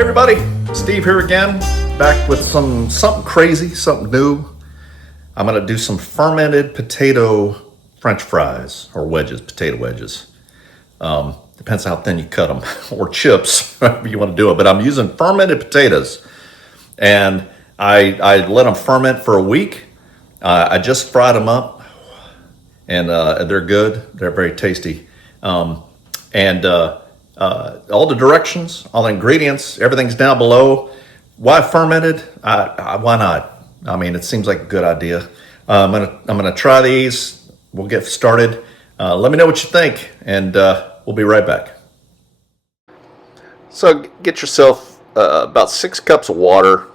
Hey everybody, Steve here again, back with something crazy, something new. I'm gonna do some fermented potato French fries or wedges, potato wedges. Depends how thin you cut them, or chips, however you want to do it. But I'm using fermented potatoes, and I let them ferment for a week. I just fried them up, and they're good. They're very tasty. And all the directions, all the ingredients, everything's down below. Why fermented? Why not? I mean, it seems like a good idea. I'm gonna try these. We'll get started. Let me know what you think, and we'll be right back. So get yourself about 6 cups of water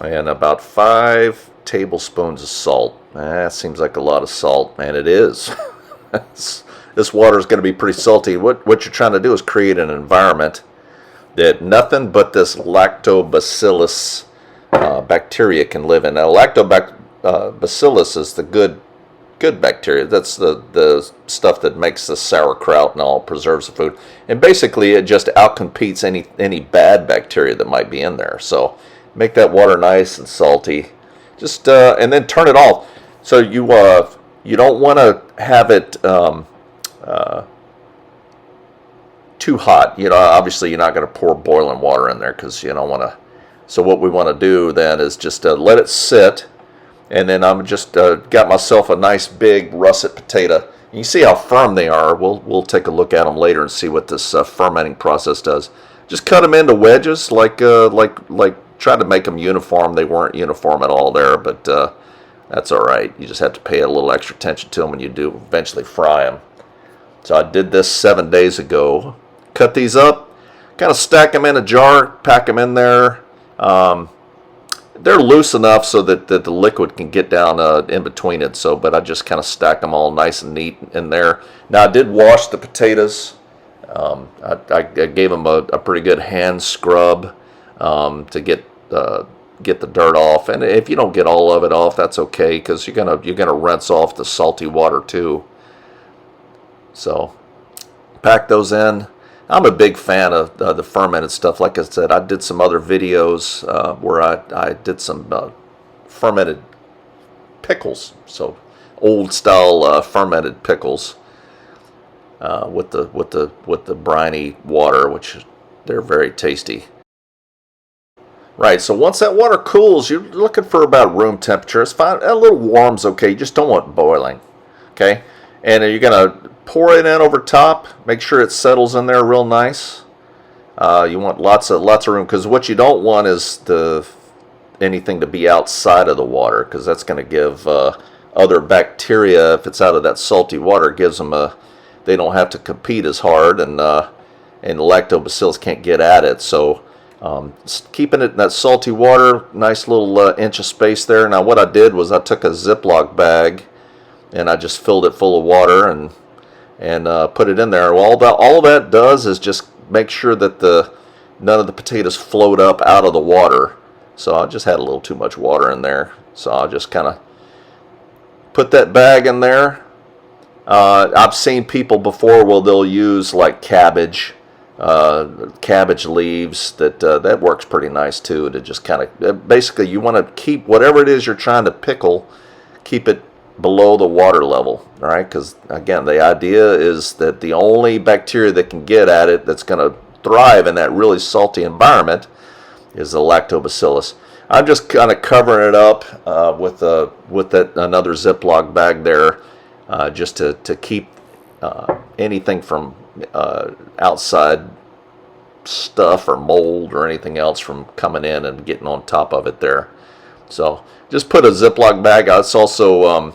and about 5 tablespoons of salt. That seems like a lot of salt, and it is. This water is going to be pretty salty. What you're trying to do is create an environment that nothing but this lactobacillus bacteria can live in. Now, lactobacillus is the good bacteria. That's the stuff that makes the sauerkraut and all, preserves the food. And basically, it just outcompetes any bad bacteria that might be in there. So make that water nice and salty. Just and then turn it off. So you don't want to have it too hot. Obviously you're not going to pour boiling water in there because you don't want to. So what we want to do then is just let it sit, and then I'm just got myself a nice big russet potato. You can see how firm they are. We'll take a look at them later and see what this fermenting process does. Just cut them into wedges, like try to make them uniform. They weren't uniform at all there, but that's all right. You just have to pay a little extra attention to them when you do eventually fry them. So I did this 7 days ago. Cut these up, kind of stack them in a jar, pack them in there. They're loose enough so that the liquid can get down in between it. But I just kind of stacked them all nice and neat in there. Now I did wash the potatoes. I gave them a pretty good hand scrub to get the dirt off. And if you don't get all of it off, that's okay, because you're gonna rinse off the salty water too. So pack those in. I'm a big fan of the fermented stuff. Like I said, I did some other videos where I did some fermented pickles. So old style fermented pickles with the briny water, which they're very tasty. Right, so once that water cools, you're looking for about room temperature. It's fine. A little warm's okay. You just don't want boiling. Okay, and you're gonna pour it in over top. Make sure it settles in there real nice. You want lots of room, because what you don't want is anything to be outside of the water, because that's going to give other bacteria, if it's out of that salty water, gives them they don't have to compete as hard, and the lactobacillus can't get at it. So keeping it in that salty water, nice little inch of space there. Now what I did was I took a Ziploc bag and I just filled it full of water and put it in there. Well, all that does is just make sure that none of the potatoes float up out of the water. So I just had a little too much water in there. So I'll just kind of put that bag in there. I've seen people before where they'll use like cabbage leaves. That works pretty nice too. To just kind of basically, you want to keep whatever it is you're trying to pickle, keep it below the water level, all right? Because again, the idea is that the only bacteria that can get at it, that's going to thrive in that really salty environment, is the lactobacillus. I'm just kind of covering it up with another Ziploc bag there, just to keep anything from outside stuff or mold or anything else from coming in and getting on top of it there. So just put a Ziploc bag out. It's also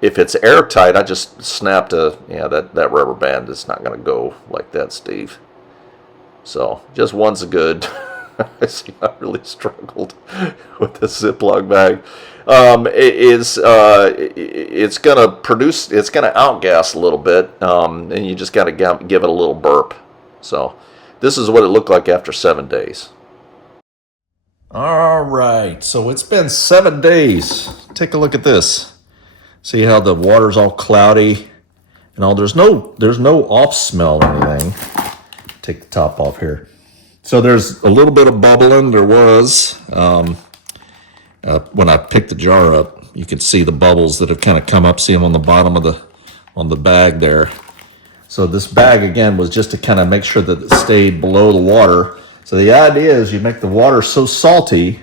if it's airtight, I just snapped that rubber band. It's not going to go like that, Steve. So just one's good. I see I really struggled with the Ziploc bag. It's going to outgas a little bit, and you just got to give it a little burp. So this is what it looked like after 7 days. All right, so it's been 7 days. Take a look at this. See how the water's all cloudy and all. There's no off smell or anything. Take the top off here. So there's a little bit of bubbling. There was when I picked the jar up. You can see the bubbles that have kind of come up. See them on the bottom of the bag there. So this bag again was just to kind of make sure that it stayed below the water. So the idea is you make the water so salty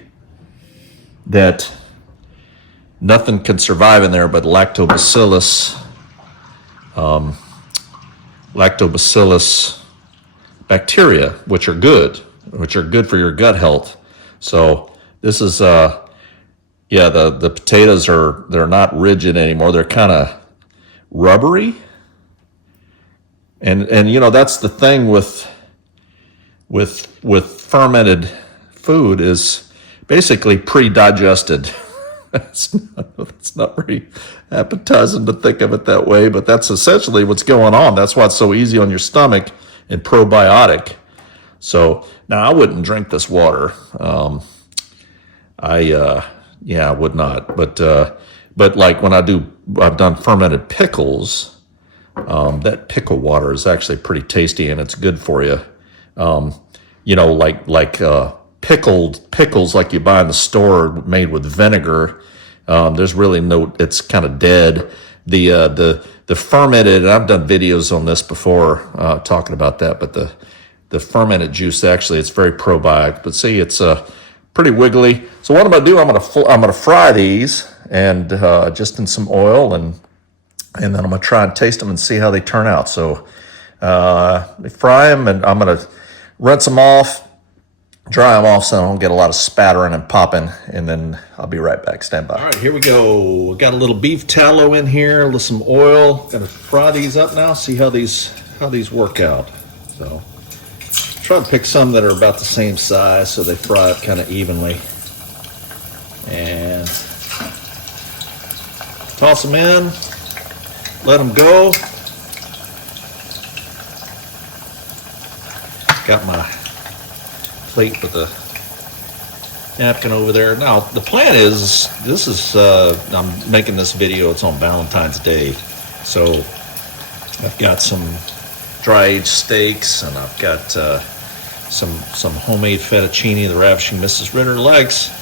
that nothing can survive in there but lactobacillus bacteria, which are good for your gut health. So this is the potatoes they're not rigid anymore. They're kind of rubbery. And you know, that's the thing with fermented food is basically pre-digested. It's not very appetizing to think of it that way, but that's essentially what's going on. That's why it's so easy on your stomach and probiotic. So now I wouldn't drink this water. I would not. But like when I've done fermented pickles. That pickle water is actually pretty tasty and it's good for you. You know, like pickled pickles like you buy in the store made with vinegar. There's really it's kind of dead. The fermented, and I've done videos on this before talking about that, but the fermented juice actually it's very probiotic. But see, it's pretty wiggly. So what I'm gonna do? I'm gonna fry these and just in some oil and then I'm going to try and taste them and see how they turn out. So fry them, and I'm going to rinse them off, dry them off so I don't get a lot of spattering and popping, and then I'll be right back. Stand by. All right, here we go. Got a little beef tallow in here with some oil. Got to fry these up now, see how these work out. So try to pick some that are about the same size so they fry up kind of evenly. And toss them in. Let them go. Got my plate with the napkin over there. Now, the plan is, I'm making this video, it's on Valentine's Day. So, I've got some dry-aged steaks, and I've got some homemade fettuccine the Ravishing Mrs. Ritter likes.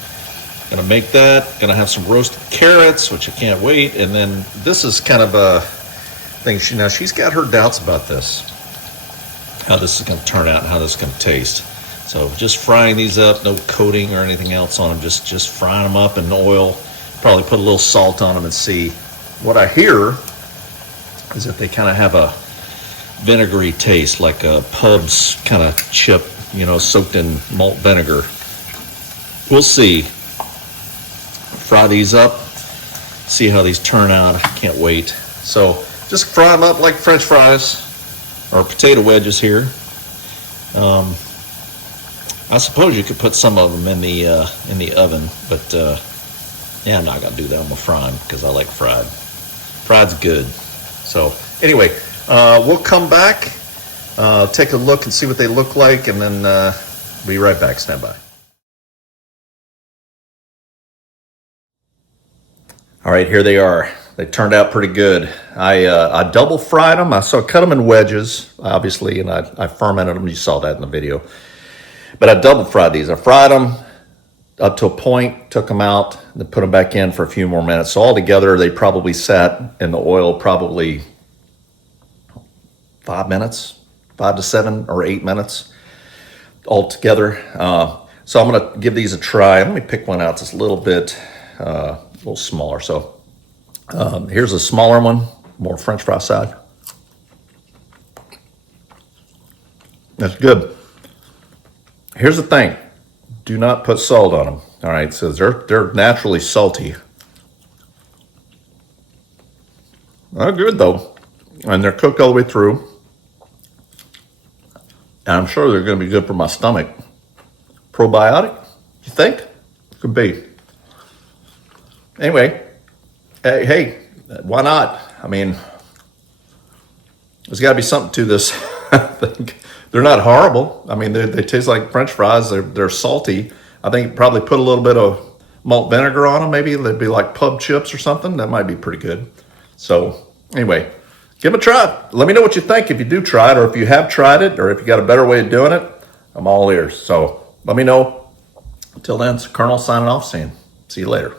Gonna make that. Gonna have some roasted carrots, which I can't wait. And then this is kind of a thing. Now she's got her doubts about this, how this is gonna turn out and how this is gonna taste. So just frying these up, no coating or anything else on them. Just frying them up in oil. Probably put a little salt on them and see. What I hear is that they kind of have a vinegary taste, like a Pub's kind of chip, you know, soaked in malt vinegar. We'll see. Fry these up, see how these turn out. I can't wait. So just fry them up like French fries or potato wedges here. I suppose you could put some of them in the oven, but I'm not gonna do that. I'm gonna fry them because I like fried. Fried's good. So anyway, we'll come back, take a look and see what they look like, and then be right back. Stand by. All right, here they are. They turned out pretty good. I double fried them. I cut them in wedges, obviously, and I fermented them. You saw that in the video. But I double fried these. I fried them up to a point, took them out, then put them back in for a few more minutes. So altogether, they probably sat in the oil probably 5 minutes, 5 to 7 or 8 minutes altogether. So I'm gonna give these a try. Let me pick one out that's a little bit, a little smaller. So here's a smaller one, more French fry side. That's good. Here's the thing. Do not put salt on them. All right, so they're naturally salty. They're good though. And they're cooked all the way through. And I'm sure they're gonna be good for my stomach. Probiotic, you think? Could be. Anyway, hey, why not? I mean, there's gotta be something to this. I think they're not horrible. I mean, they taste like French fries. They're salty. I think probably put a little bit of malt vinegar on them. Maybe they'd be like pub chips or something. That might be pretty good. So anyway, give them a try. Let me know what you think if you do try it, or if you have tried it, or if you got a better way of doing it. I'm all ears. So let me know. Until then, it's Colonel signing off, saying see you later.